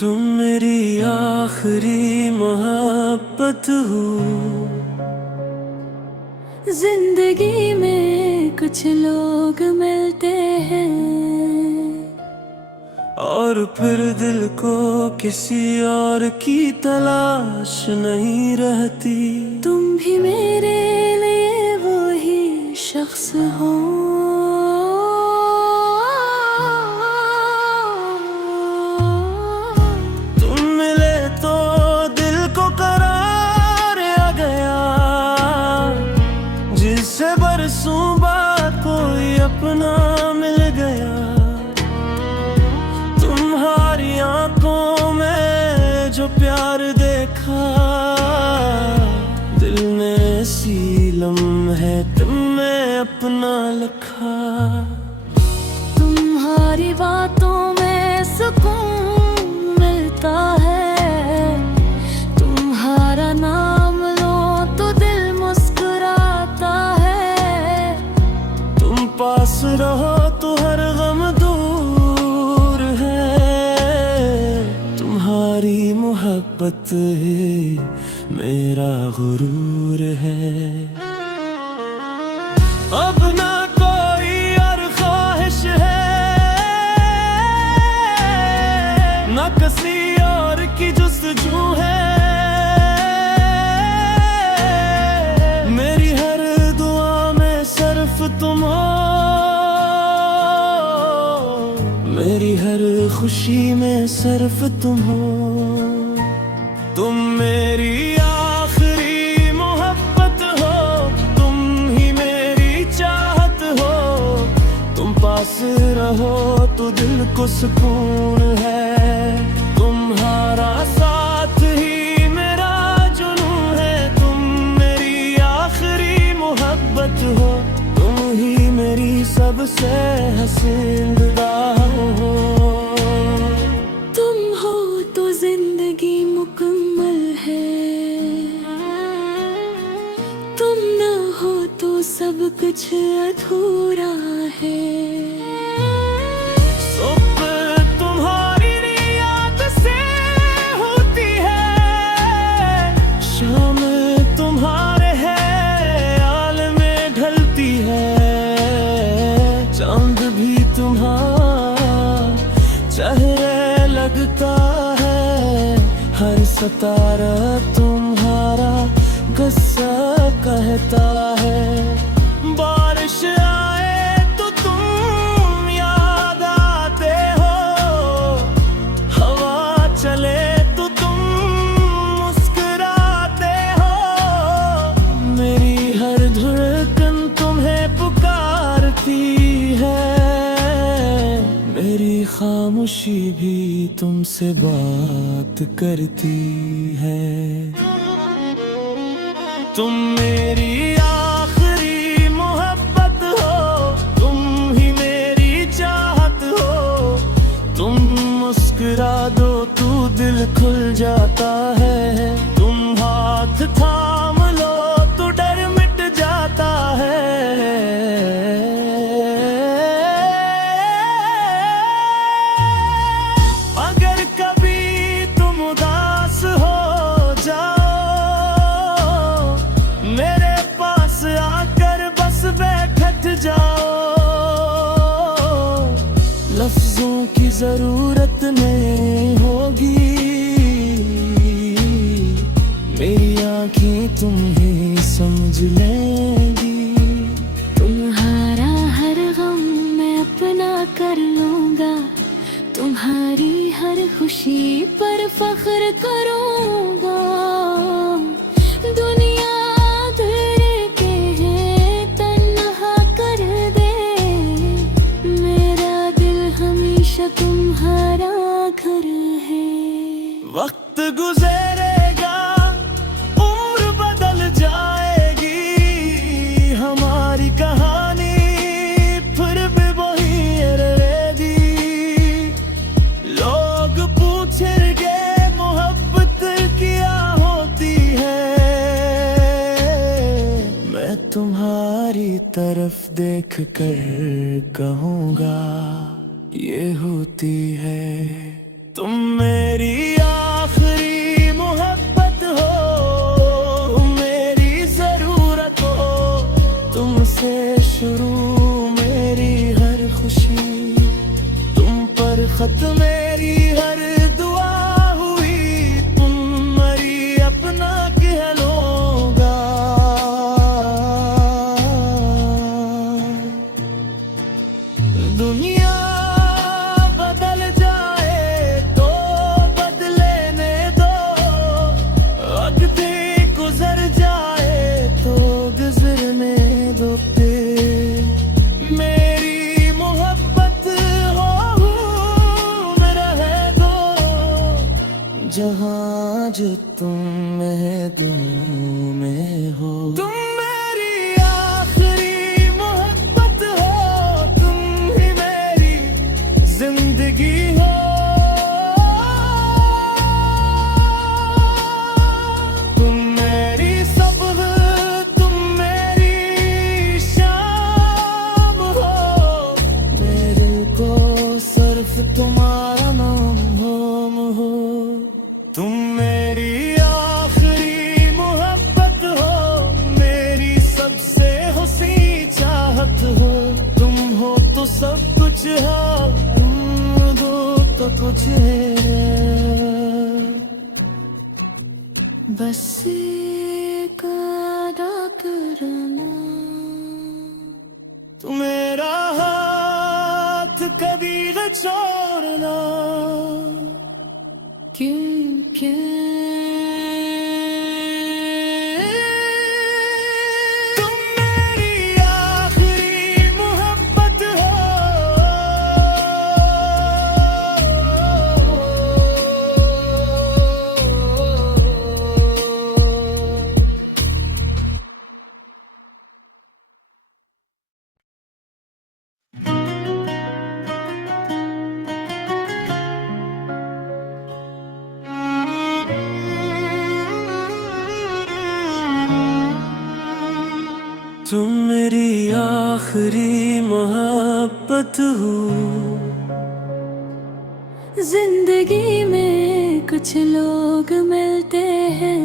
तुम मेरी आखिरी मोहब्बत हो। जिंदगी में कुछ लोग मिलते हैं और फिर दिल को किसी और की तलाश नहीं रहती। तुम भी मेरे लिए वही शख्स हो। तुम मिले तो दिल को करार आ गया, जिससे बरसों बाद कोई अपना मिल गया। तुम्हारी आंखों में जो प्यार देखा, दिल ने ऐसी लम्हे तुम में अपना लिखा। तुम्हारी बातों में सुकून मिलता है, तुम्हारा नाम लो तो दिल मुस्कुराता है। तुम पास रहो तो हर गम दूर है। तुम्हारी मोहब्बत मेरा गुरूर है। अब ना कोई और ख्वाहिश है, ना किसी और की जुस्तजू है। मेरी हर दुआ में सिर्फ तुम हो, मेरी हर खुशी में सिर्फ तुम हो। तुम मेरी आखिरी मोहब्बत हो, तुम ही मेरी चाहत हो। तुम पास रहो तो दिल को सुकून है। तुम्हारा साथ ही मेरा जुनून है। तुम मेरी आखिरी मोहब्बत हो, तुम ही मेरी सबसे हसीन विदा हो। तुम हो तो जिंदगी मुकम्मल है, तुम ना हो तो सब कुछ अधूरा है। सुबह तुम्हारी याद से होती है, शाम तुम्हारे ख्याल में ढलती है। चांद भी तुम्हारा चेहरे लगता है, हर सितारा तुम्हारा गुस्सा कहता है। बारिश आए तो तुम याद आते हो, हवा चले तो तुम मुस्कुराते हो। मेरी हर धड़कन तुम्हें पुकारती है, मेरी खामोशी भी तुमसे बात करती है। तुम मेरी आखिरी मोहब्बत हो, तुम ही मेरी चाहत हो। तुम मुस्कुरा दो तो दिल खुल जाता है। तुम हाथ थाम लो तो डर मिट जाता है। अगर कभी तुम उदास हो जाओ, मेरे पास आकर बस बैठ जाओ। लफ्जों की जरूरत नहीं होगी, मेरी आँखें तुम्हें समझ लेंगी। तुम्हारा हर गम मैं अपना कर लूंगा, तुम्हारी हर खुशी पर फख्र करूंगा। दुनिया भर के हैं तन्हा कर दे, मेरा दिल हमेशा तुम्हारा घर है। वक्त गुजरेगा, उम्र बदल जाएगी, हमारी कहानी फिर भी वही रहेगी। लोग पूछेंगे मोहब्बत क्या होती है, मैं तुम्हारी तरफ देख कर कहूँगा ये होती है। तुम मेरी आखिरी मोहब्बत हो, मेरी जरूरत हो। तुमसे शुरू मेरी हर खुशी, तुम पर खत मेरी हर दुआ हुई। तुम मरी अपना कह लूंगा। दुनिया बदल जाए तो बदलने दो, वक्त गुजर जाए तो गुजरने दो। मेरी मोहब्बत हो न रहे दो, जहाँ जो तुम महदूं में हो। तुम मेरी आखिरी मोहब्बत हो, तुम ही मेरी जिंदगी हो। तुम मेरी सुबह, तुम मेरी शाम हो। मेरे को सिर्फ तुम्हारा नाम हो। तुम मेरी आखिरी मोहब्बत हो, मेरी सबसे हसी चाहत हो। तुम हो तो सब कुछ है, तुम दो तो कुछ है। बस एक अदा करना, तू मेरा हाथ कभी न छोड़ना। क्योंकि तुम मेरी आखिरी मोहब्बत हो। तुम मेरी आखिरी मोहब्बत हो। जिंदगी में कुछ लोग मिलते हैं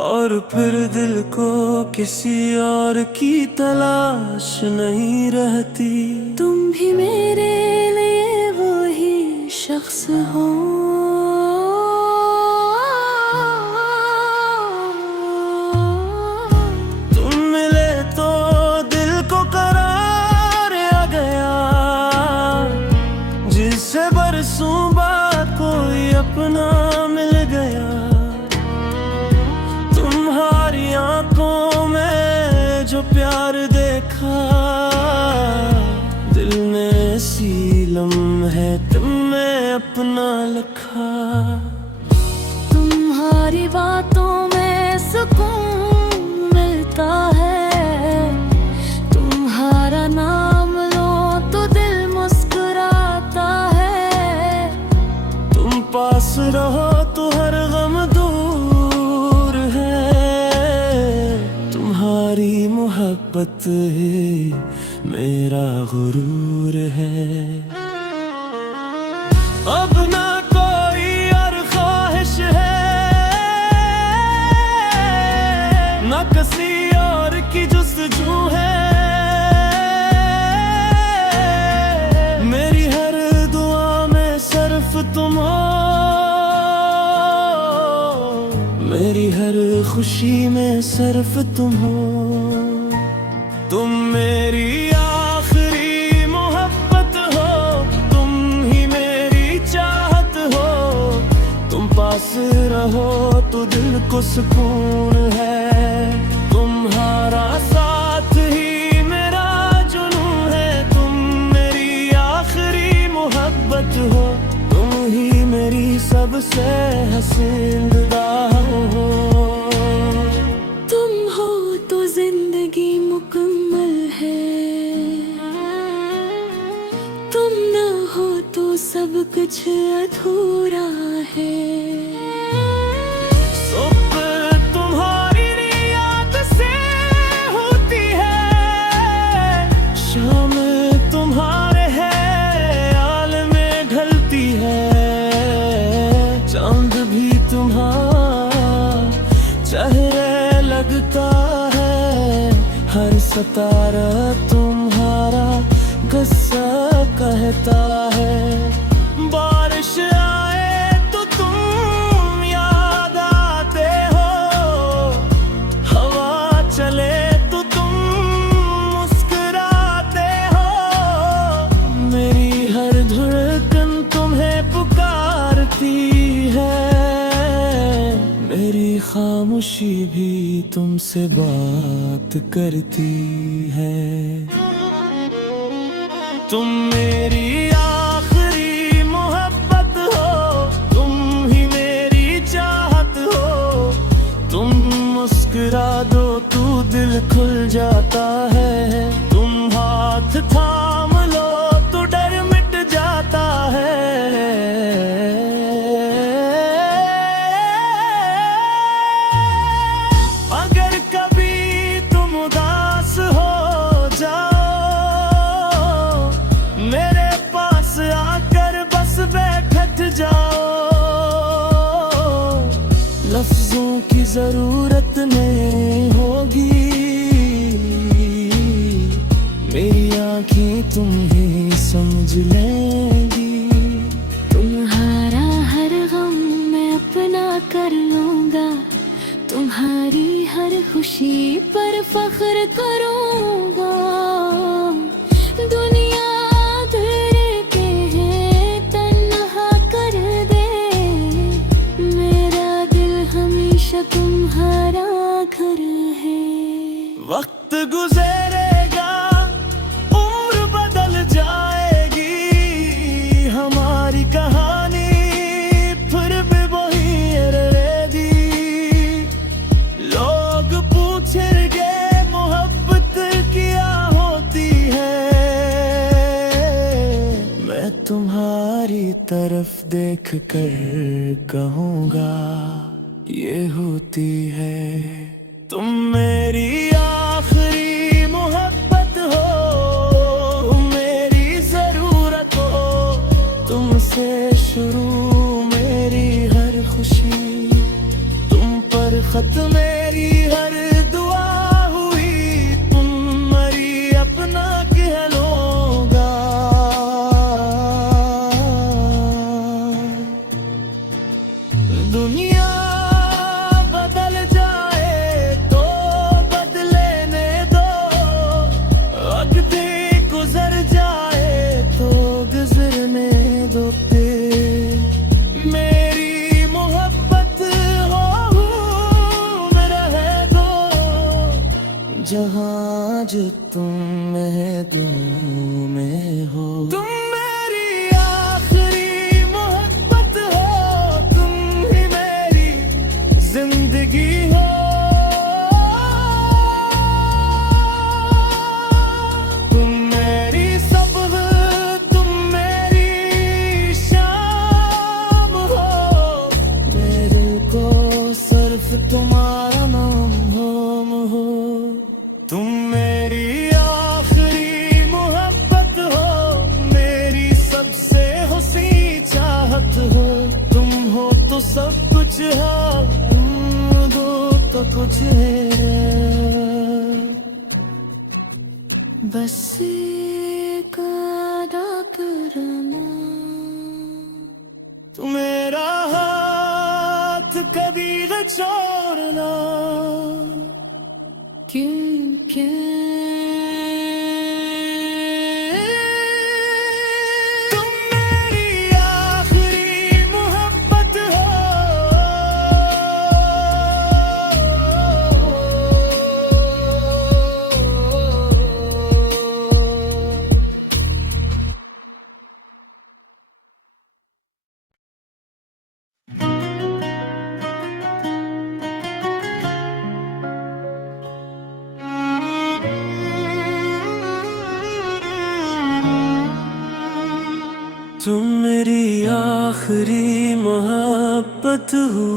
और फिर दिल को किसी और की तलाश नहीं रहती। तुम भी मेरे लिए वही शख्स हो। तुम मिले तो दिल को करार आ गया, जिससे बरसों बाद कोई अपना मिल गया। तुम्हारी आंखों में जो प्यार देखा, दिल ने ऐसी लम्हे तुम्हें अपना लिखा। तुम्हारी बातों में सुकून मिलता है, तुम्हारा नाम लो तो दिल मुस्कुराता है। तुम पास रहो तो हर गम दूर है। तुम्हारी मोहब्बत है मेरा गुरूर है। अब ना कोई और ख्वाहिश है, ना किसी और की जुस्तजू है। मेरी हर दुआ में सिर्फ तुम हो, मेरी हर खुशी में सिर्फ तुम हो। तुम मेरी आखिरी मोहब्बत हो, तुम ही मेरी चाहत हो। तुम पास रहो तो दिल को सुकून है। तुम्हारा साथ ही मेरा जुनून है। तुम मेरी आखिरी मोहब्बत हो, तुम ही मेरी सबसे हसीन दिदा हो। तुम हो तो जिंदगी मुकम्मल है, तुम न हो तो सब कुछ अधूरा है। सुबह तुम्हारी याद से होती है, शाम तुम्हारे ख्याल में ढल सतारा तुम्हारा गुस्सा कहता है। बारिश आए तो तुम याद आते हो, हवा चले तो तुम मुस्कुराते हो। मेरी हर धड़कन तुम्हें पुकारती है, मेरी खामोशी भी तुमसे बात करती है। तुम मेरी आखिरी मोहब्बत हो, तुम ही मेरी चाहत हो। तुम मुस्कुरा दो तो दिल खुल जाता है, तुम हाथ थाम लो तो डर मिट जाता है। अगर कभी तुम उदास हो जाओ, मेरे पास आकर बस बैठ जाओ। लफ्जों की जरूरत नहीं होगी, मेरी आँखें तुम ही समझ लेंगी। तुम्हारा हर गम मैं अपना कर लूंगा, तुम्हारी हर खुशी पर फख्र करूंगा। दुनिया भर के हैं तन्हा कर दे, मेरा दिल हमेशा तुम्हारा घर है। वक्त गुजरेगा, उम्र बदल जाएगी, हमारी कहानी फिर भी वही रहेगी। लोग पूछेंगे मोहब्बत क्या होती है, मैं तुम्हारी तरफ देख कर कहूँगा ये होती है। तुम मेरी आखिरी मोहब्बत हो, मेरी जरूरत हो। तुमसे शुरू मेरी हर खुशी, तुम पर खत मेरी हर दुआ हुई। तुम मरी अपना कह लूंगा, दुनिया बदल जाए तो बदलने दो, वक्त गुजर जाए तो गुजरने दो। मेरी मोहब्बत हो रहे दो, जहाँ जो तुम महदूं में हो। तुम मेरी आखिरी मोहब्बत हो, तुम ही मेरी जिंदगी हो। तुम मेरी सुबह, तुम मेरी शाम हो। मेरे दिल को सिर्फ तुम्हारा नाम हो। तुम मेरी आखिरी मोहब्बत हो, मेरी सबसे हुस्नी चाहत हो। तुम हो तो सब कुछ है, तुम दो तो कुछ है। बस एक अदा करना, तू मेरा हाथ कभी न छोड़ना, क्योंकि तुम मेरी आखिरी मोहब्बत हो। तुम मेरी आखिरी मोहब्बत हो।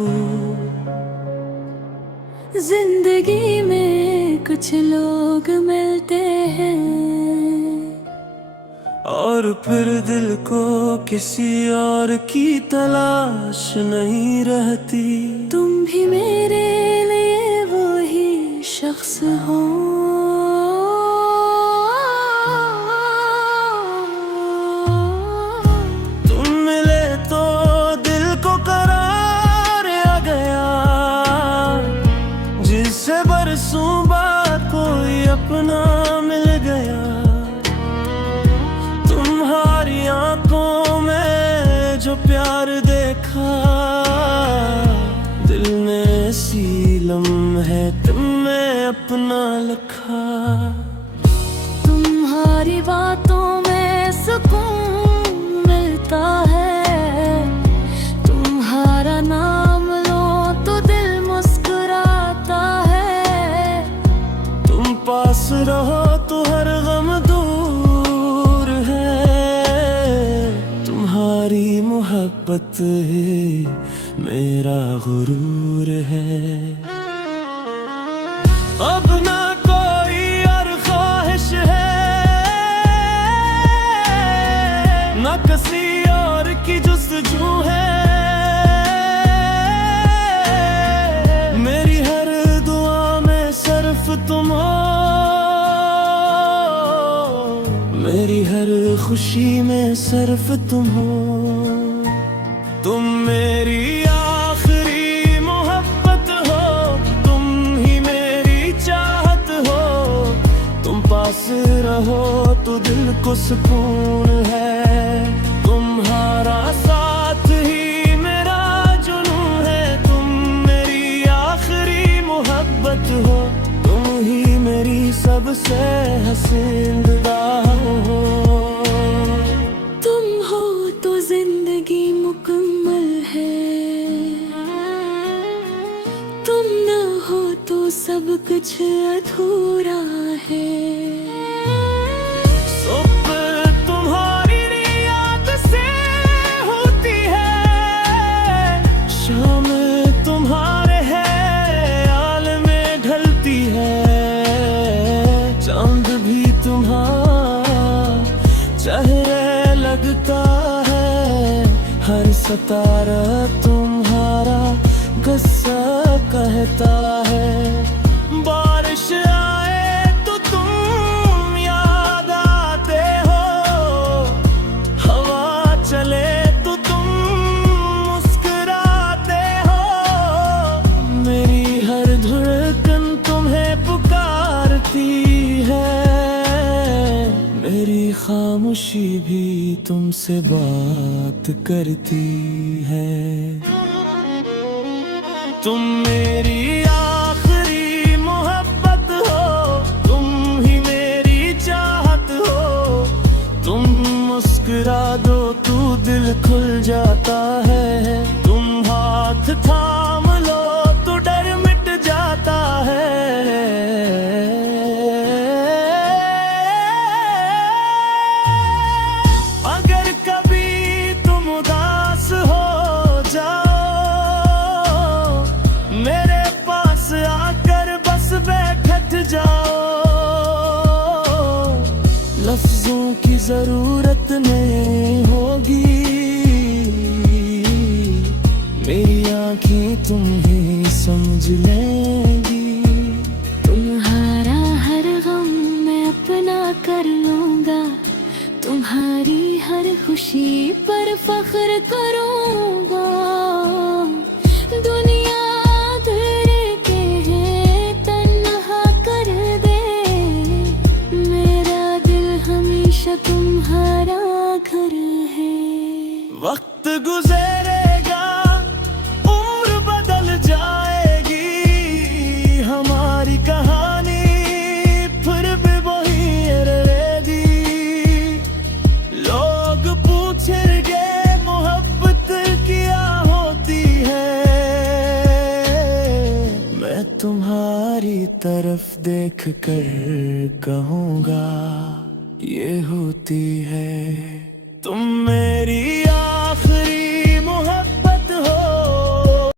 जिंदगी में कुछ लोग मिलते हैं, और फिर दिल को किसी और की तलाश नहीं रहती। तुम भी मेरे लिए वो ही शख्स हो। मोहब्बत ही मेरा गुरूर है। अब ना कोई और ख्वाहिश है, ना किसी और की जुस्तजू है। मेरी हर दुआ में सिर्फ तुम हो, मेरी हर खुशी में सिर्फ तुम हो। तुम मेरी आखिरी मोहब्बत हो, तुम ही मेरी चाहत हो। तुम पास रहो तो दिल को सुकून है। तुम्हारा साथ ही मेरा जुनून है। तुम मेरी आखिरी मोहब्बत हो, तुम ही मेरी सबसे हसीन दुआ हो। तुम हो तो जिंदगी मुकम्मल है, तुम ना हो तो सब कुछ अधूरा है। सुबह तुम्हारी याद से होती है, शाम तुम्हारे ख्याल में ढलती है। चांद भी तुम्हारा चेहरे लगता है, हर सितारा तुम्हारा गुस्सा कहता है। बारिश आए तो तुम याद आते हो, हवा चले तो तुम मुस्कुराते हो। मेरी हर धड़कन तुम्हें पुकारती है, मेरी खामोशी भी तुमसे बात करती है। तुम मेरी आखिरी मोहब्बत हो, तुम ही मेरी चाहत हो। तुम मुस्कुरा दो तो दिल खुल जाता है। तुम हाथ थाम लो तो डर मिट जाता है। अगर कभी तुम उदास हो जाओ, मेरे पास आकर बस बैठ जाओ। लफ्जों की जरूरत नहीं होगी, मेरी आंखें तुम ही समझ लेंगी। तुम्हारा हर गम मैं अपना कर लूंगा, तुम्हारी हर खुशी पर फख्र करूंगा। दुनिया घर के है तन्हा कर दे, मेरा दिल हमेशा तुम्हारा घर है। वक्त गुजरेगा, उम्र बदल जाएगी, हमारी कहानी फिर भी वही रहेगी। लोग पूछेंगे मोहब्बत क्या होती है, मैं तुम्हारी तरफ देख कर कहूँगा ये होती है। तुम मेरी आखिरी